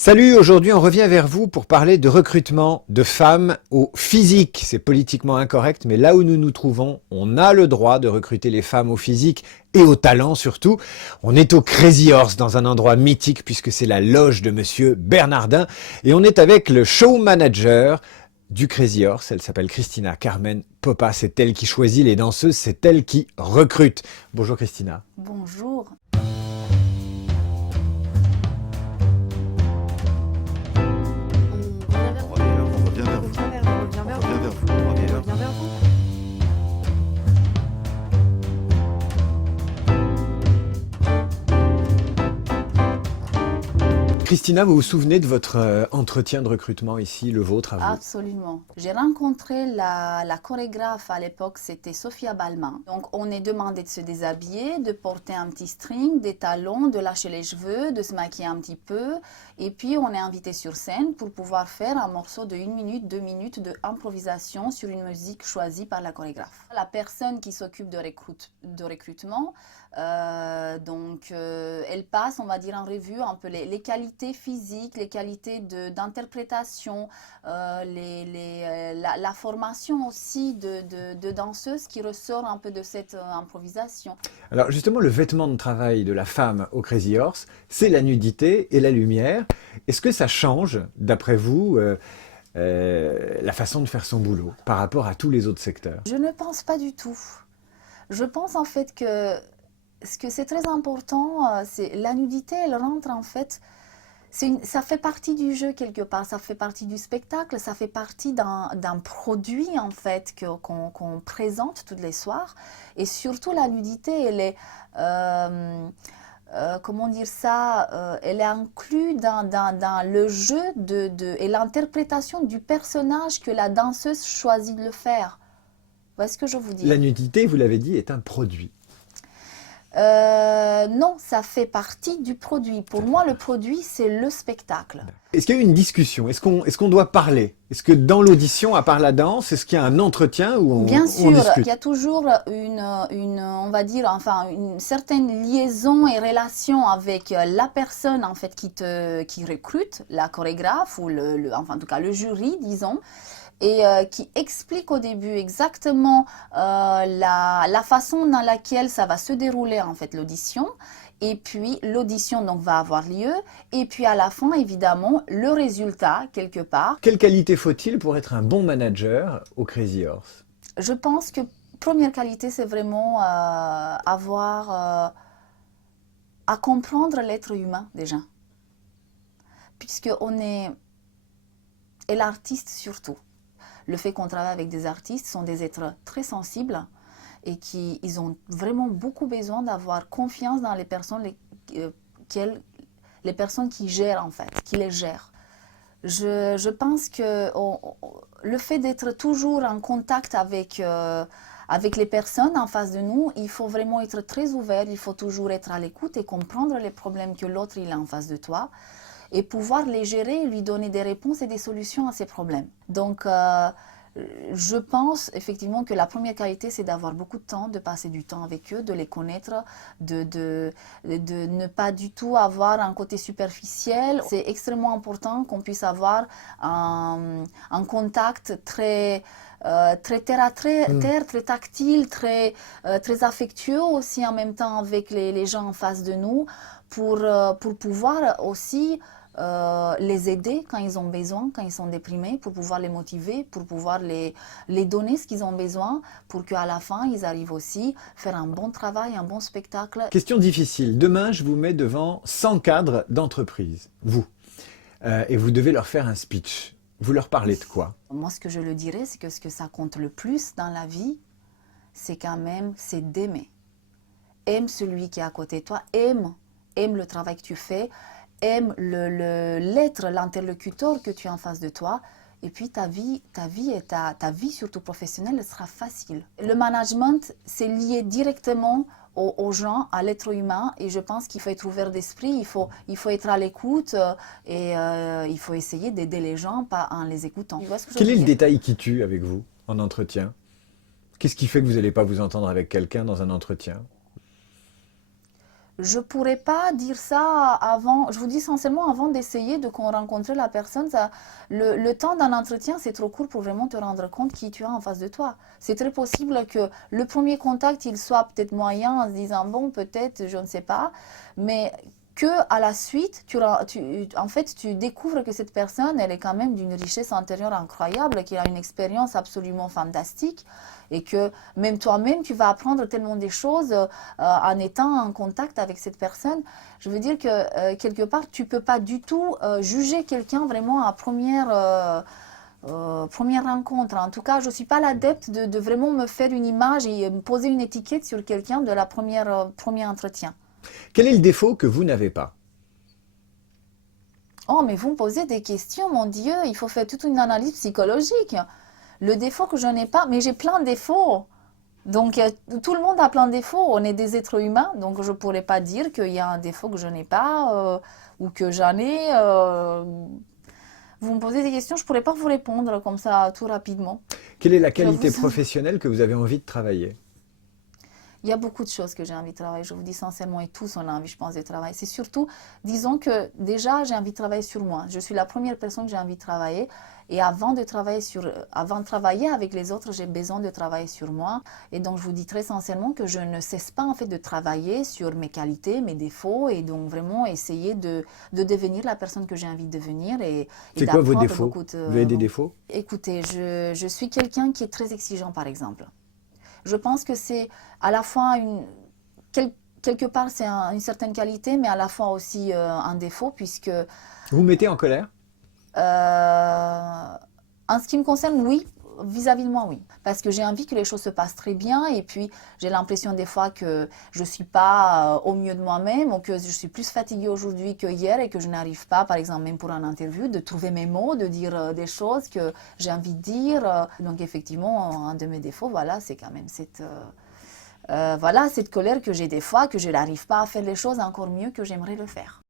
Salut, aujourd'hui on revient vers vous pour parler de recrutement de femmes au physique. C'est politiquement incorrect, mais là où nous nous trouvons, on a le droit de recruter les femmes au physique et au talent surtout. On est au Crazy Horse dans un endroit mythique puisque c'est la loge de monsieur Bernardin et on est avec le show manager du Crazy Horse. Elle s'appelle Christina Carmen Popa. C'est elle qui choisit les danseuses, c'est elle qui recrute. Bonjour Christina. Bonjour. On revient vers vous. On revient vers vous. On revient vers vous. Christina, vous vous souvenez de votre entretien de recrutement ici, le vôtre à vous? Absolument. J'ai rencontré la chorégraphe à l'époque, c'était Sophia Balmain. Donc on est demandé de se déshabiller, de porter un petit string, des talons, de lâcher les cheveux, de se maquiller un petit peu. Et puis on est invité sur scène pour pouvoir faire un morceau de 1 minute, 2 minutes d'improvisation sur une musique choisie par la chorégraphe. La personne qui s'occupe de recrutement, elle passe, on va dire, en revue un peu les qualités physiques, les qualités d'interprétation, la formation aussi de danseuse qui ressort un peu de cette improvisation. Alors justement, le vêtement de travail de la femme au Crazy Horse, c'est la nudité et la lumière. Est-ce que ça change, d'après vous, la façon de faire son boulot par rapport à tous les autres secteurs? Je ne pense pas du tout. Je pense en fait que ce que c'est très important, c'est la nudité, elle rentre en fait, ça fait partie du jeu quelque part, ça fait partie du spectacle, ça fait partie d'un produit en fait qu'on présente tous les soirs. Et surtout la nudité, elle est, comment dire ça, elle est inclue dans le jeu et l'interprétation du personnage que la danseuse choisit de le faire. Vous voyez ce que je veux dire? La nudité, vous l'avez dit, est un produit. Non, ça fait partie du produit. Pour moi, le produit, c'est le spectacle. Est-ce qu'il y a eu une discussion? Est-ce qu'on doit parler? Est-ce que dans l'audition, à part la danse, est-ce qu'il y a un entretien où on Bien sûr, discute? il y a toujours on va dire, enfin, une certaine liaison et relation avec la personne en fait qui recrute, la chorégraphe ou enfin, en tout cas le jury, disons. Et qui explique au début exactement la façon dans laquelle ça va se dérouler en fait l'audition. Et puis l'audition donc va avoir lieu. Et puis à la fin, évidemment, le résultat quelque part. Quelle qualité faut-il pour être un bon manager au Crazy Horse? Je pense que première qualité, c'est vraiment avoir à comprendre l'être humain déjà. Puisque on est... Et l'artiste surtout. Le fait qu'on travaille avec des artistes sont des êtres très sensibles et ils ont vraiment beaucoup besoin d'avoir confiance dans les personnes, les personnes qui gèrent en fait, qui les gèrent. Je pense que le fait d'être toujours en contact avec les personnes en face de nous, il faut vraiment être très ouvert, il faut toujours être à l'écoute et comprendre les problèmes que l'autre il a en face de toi et pouvoir les gérer et lui donner des réponses et des solutions à ces problèmes. Donc, je pense effectivement que la première qualité, c'est d'avoir beaucoup de temps, de passer du temps avec eux, de les connaître, de ne pas du tout avoir un côté superficiel. C'est extrêmement important qu'on puisse avoir un contact très terre à terre, très tactile, très affectueux aussi en même temps avec les gens en face de nous pour pouvoir aussi les aider quand ils ont besoin, quand ils sont déprimés, pour pouvoir les motiver, pour pouvoir les donner ce qu'ils ont besoin, pour qu'à la fin, ils arrivent aussi à faire un bon travail, un bon spectacle. Question difficile. Demain, je vous mets devant 100 cadres d'entreprise, vous, et vous devez leur faire un speech. Vous leur parlez de quoi? Moi, ce que je le dirais, c'est que ce que ça compte le plus dans la vie, c'est quand même, c'est d'aimer. Aime celui qui est à côté de toi, aime le travail que tu fais, aime l'interlocuteur que tu as en face de toi, et puis ta vie et ta vie surtout professionnelle, elle sera facile. Le management, c'est lié directement aux gens, à l'être humain, et je pense qu'il faut être ouvert d'esprit, il faut être à l'écoute, et il faut essayer d'aider les gens, pas en les écoutant. Quel est le détail qui tue avec vous en entretien? Qu'est-ce qui fait que vous n'allez pas vous entendre avec quelqu'un dans un entretien? Je pourrais pas dire ça avant, je vous dis essentiellement avant d'essayer de rencontrer la personne. Le temps d'un entretien, c'est trop court pour vraiment te rendre compte qui tu as en face de toi. C'est très possible que le premier contact, il soit peut-être moyen en se disant, bon, peut-être, je ne sais pas, mais que à la suite, en fait, tu découvres que cette personne, elle est quand même d'une richesse intérieure incroyable, qu'elle a une expérience absolument fantastique et que même toi-même, tu vas apprendre tellement des choses en étant en contact avec cette personne. Je veux dire que quelque part, tu peux pas du tout juger quelqu'un vraiment à première rencontre. En tout cas, je ne suis pas l'adepte de vraiment me faire une image et me poser une étiquette sur quelqu'un de la premier entretien. Quel est le défaut que vous n'avez pas? Oh, mais vous me posez des questions, mon Dieu, il faut faire toute une analyse psychologique. Le défaut que je n'ai pas, mais j'ai plein de défauts. Donc, tout le monde a plein de défauts. On est des êtres humains, donc je ne pourrais pas dire qu'il y a un défaut que je n'ai pas ou que j'en ai. Vous me posez des questions, je ne pourrais pas vous répondre comme ça tout rapidement. Quelle est la qualité professionnelle que vous avez envie de travailler? Il y a beaucoup de choses que j'ai envie de travailler, je vous dis sincèrement, et tous on a envie, je pense, de travailler. C'est surtout, disons que déjà, j'ai envie de travailler sur moi. Je suis la première personne que j'ai envie de travailler. Et avant de travailler avec les autres, j'ai besoin de travailler sur moi. Et donc, je vous dis très sincèrement que je ne cesse pas en fait de travailler sur mes qualités, mes défauts, et donc vraiment essayer de devenir la personne que j'ai envie de devenir. C'est quoi vos défauts? Vous avez des défauts? Écoutez, je suis quelqu'un qui est très exigeant, par exemple. Je pense que c'est à la fois quelque part c'est une certaine qualité, mais à la fois aussi un défaut, puisque Vous mettez en colère? En ce qui me concerne, oui, vis-à-vis de moi, oui. Parce que j'ai envie que les choses se passent très bien, et puis j'ai l'impression des fois que je ne suis pas au mieux de moi-même, ou que je suis plus fatiguée aujourd'hui que hier, et que je n'arrive pas, par exemple, même pour un interview, de trouver mes mots, de dire des choses que j'ai envie de dire. Donc effectivement, un de mes défauts, voilà, c'est quand même cette colère que j'ai des fois, que je n'arrive pas à faire les choses encore mieux que j'aimerais le faire.